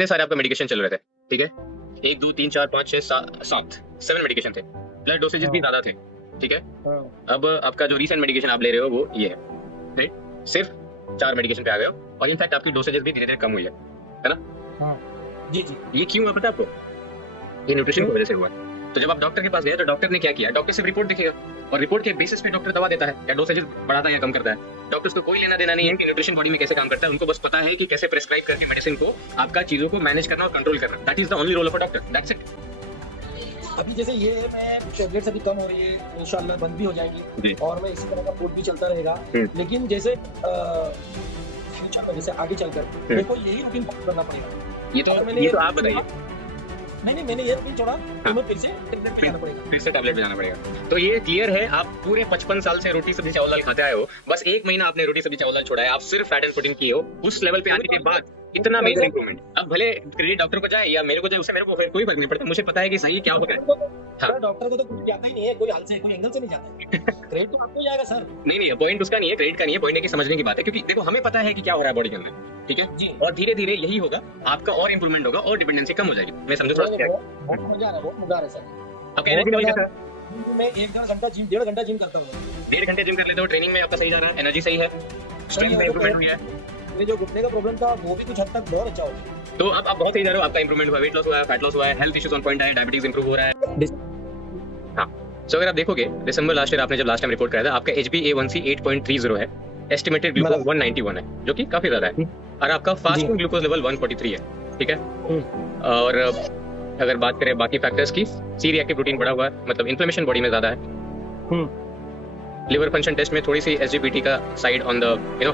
इतने सारे आपका मेडिकेशन चल रहे थे, ठीक है, 1 2 3 4 5 6 7 7 मेडिकेशन थे, ब्लड डोसेजेस भी ज्यादा थे, ठीक है। अब आपका जो रीसेंट मेडिकेशन आप ले रहे हो वो ये है, राइट, सिर्फ 4 मेडिकेशन पे आ गए हो, और इनफैक्ट आपकी डोसेजेस भी धीरे धीरे कम हुई है ना। जी जी। ये क्यों हुआ पता है आपको? ये न्यूट्रिशन की वजह से हुआ है। तो जब आप डॉक्टर के पास गए तो डॉक्टर ने क्या किया, डॉक्टर सिर्फ रिपोर्ट देखेगा और रिपोर्ट के बेसिस पे डॉक्टर दवा देता है, या डोसेजेस बढ़ाता है या कम करता है। डॉक्टर्स को कोई लेना देना नहीं है कि न्यूट्रिशन बॉडी में कैसे काम करता है, उनको बस पता है कि कैसे प्रेस्क्राइब करके मेडिसिन को आपका चीजों को मैनेज करना और कंट्रोल करना। That is the only role of a doctor, that's it. अभी जैसे ये है, मैं टैबलेट्स अभी कम हो रही है, इंशाल्लाह बंद भी हो जाएंगी और मैं इसी तरह का फूड भी चलता रहेगा। लेकिन जैसे फ्यूचर में, जैसे आगे चलकर मेरे को यही रूटीन फॉलो करना पड़ेगा। ये तो आप बताइए। नहीं, मैंने ये रूटीन छोड़ा तो मैं फिर से टैबलेट पे जाना पड़ेगा, फिर से टैबलेट पे जाना पड़ेगा। तो ये क्लियर है, आप पूरे 55 साल से रोटी सब्जी चावल दाल खाते आए हो, बस 1 महीना आपने रोटी सब्जी चावल दाल छोड़ा है, आप सिर्फ फैट एंड प्रोटीन किए हो। उस लेवल पे आने के बाद इतना मेजर इंप्रूवमेंट, अब भले क्रेडिट डॉक्टर को जाए या मेरे को जाए, उससे मेरे को कोई फर्क नहीं पड़ता, मुझे पता है कि सही क्या हो गया। हाँ। डॉक्टर को तो कुछ जाता ही नहीं है, कोई हाल से कोई एंगल से नहीं जाता है। क्रेडिट तो आपको जाएगा सर। नहीं, पॉइंट उसका नहीं है, क्रेडिट का नहीं है, पॉइंट है कि समझने की बात है, क्योंकि देखो हमें पता है कि क्या हो रहा है बॉडी के अंदर, ठीक है जी, और धीरे धीरे यही होगा, आपका और इंप्रूवमेंट होगा और डिपेंडेंसी कम हो जाएगी। मैं समझो थोड़ा बहुत मजा आ रहा है, बहुत मजा आ रहा है सर। अब एनर्जी लेवल कैसा? मैं 1.5 घंटा जिम करता हूँ। 1.5 घंटे जिम कर लेते हो, ट्रेनिंग में आपका सही जा रहा है, एनर्जी सही है, स्ट्रेंथ में इंप्रूवमेंट हुई है, मेरे जो घुटने का प्रॉब्लम था वो भी कुछ हद तक बहुत अच्छा हो गया। तो अब आप बहुत सही जा रहे हो, आपका इंप्रूवमेंट हुआ, वेट लॉस हुआ है, फैट लॉस हुआ है, हेल्थ इश्यूज ऑन पॉइंट है, डायबिटीज इंप्रूव हो रहा है। हाँ, सो अगर आप देखोगे दिसंबर लास्ट ईयर आपने जब लास्ट टाइम रिपोर्ट कराया था, आपका HbA1c 8.30 है, एस्टिमेटेड ग्लूकोज 191 है, जो कि काफी ज्यादा है, और आपका फास्टिंग ग्लूकोज लेवल 143 है, ठीक है। और अगर बात करें बाकी फैक्टर्स की, सी रिएक्टिव प्रोटीन बढ़ा हुआ है, मतलब इन्फ्लेमेशन बॉडी में ज्यादा है। लिवर फंक्शन टेस्ट में थोड़ी सी SGPT का side on the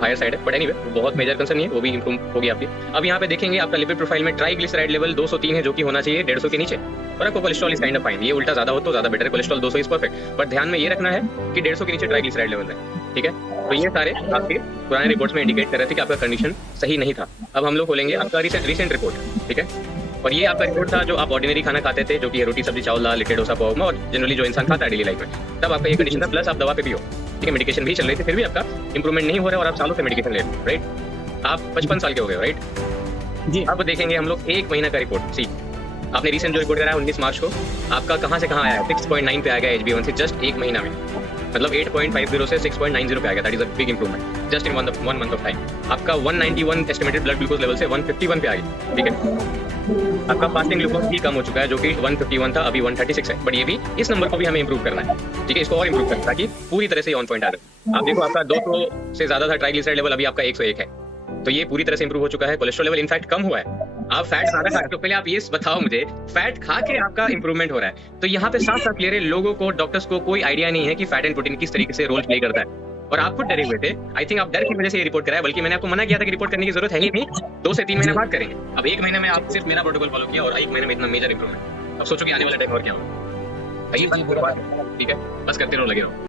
higher side है, बट एनीवे बहुत मेजर कंसर्न नहीं है, वो भी इंप्रूव होगी आपकी। अब यहाँ पे देखेंगे आपका लिपिड प्रोफाइल में ट्राइग्लिसराइड लेवल 203 है, जो कि होना चाहिए 150 के नीचे, और आपको cholesterol is kind of fine, ये उल्टा ज्यादा हो तो ज्यादा बेटर है, कोलेस्ट्रॉल 200 इज परफेक्ट, बट ध्यान में ये रखना है कि 150 के नीचे ट्राइग्लिसराइड लेवल है, ठीक है। तो ये सारे आपके पुराने रिपोर्ट्स में इंडिकेट कर रहे थे कि आपका कंडीशन सही नहीं था। अब हम लोग खोलेंगे आपका रिसेंट रिपोर्ट, ठीक है, और ये आपका रिपोर्ट था जो आप ऑर्डिनरी खाना खाते थे, जो कि रोटी सब्जी चावल दाल लिट्टे डोसा पाव में, और जनरली जो इंसान खाता है डेली लाइफ में, तब आपका ये कंडीशन था, प्लस आप दवा पे भी हो, ठीक है, मेडिकेशन भी चल रही थी, फिर भी आपका इंप्रूवमेंट नहीं हो रहा है और आप सालों से मेडिकेशन ले रहे हो, राइट। आप 55 साल के हो गए, राइट जी। अब देखेंगे हम लोग 1 महीना का रिपोर्ट। सी, आपने रिसेंट जो रिपोर्ट कराया 19 मार्च को, आपका कहाँ से कहाँ आया है, 6.9 पे आ गया HbA1c जस्ट 1 महीना में, मतलब 8.50 से 6.90 पे आ गया, that is a big improvement just in one month of time. आपका 191 एस्टिमेटेड ब्लड ग्लूकोज लेवल से 151 पे आ गया, ठीक है। आपका फास्टिंग ग्लूकोज भी कम हो चुका है, जो कि 151 था, अभी 136 है, बट ये भी इस नंबर को भी हमें इंप्रूव करना है, ठीक है, इसको और इंप्रूव करना है ताकि पूरी तरह से ऑन पॉइंट आ जाए। आप देखो आपका 200 से ज्यादा था ट्राइग्लिसराइड लेवल, अभी आपका 101 है, तो ये पूरी तरह से इंप्रूव हो चुका है। कोलेस्ट्रॉल लेवल इनफैक्ट कम हुआ है। आप फैट ज्यादा खा, तो पहले आप ये बताओ मुझे, फैट खा के आपका इंप्रूवमेंट हो रहा है, तो यहाँ पे साफ साफ क्लियर है, लोगों को, डॉक्टर्स को कोई आइडिया नहीं है कि फैट एंड प्रोटीन किस तरीके से रोल प्ले करता है, और आप खुद डरे हुए थे। आई थिंक आप डर की वजह से ये रिपोर्ट कराया, बल्कि मैंने आपको मना किया था कि रिपोर्ट करने की जरूरत है ही नहीं, 2 से 3 महीने बाद करेंगे। अब 1 महीने में आप सिर्फ मेरा प्रोटोकॉल फॉलो किया और 1 महीने में इतना मेजर इंप्रूवमेंट, अब सोचो कि आने वाला टाइम और क्या होगा। ठीक है, बस करते रहो, लगे रहो।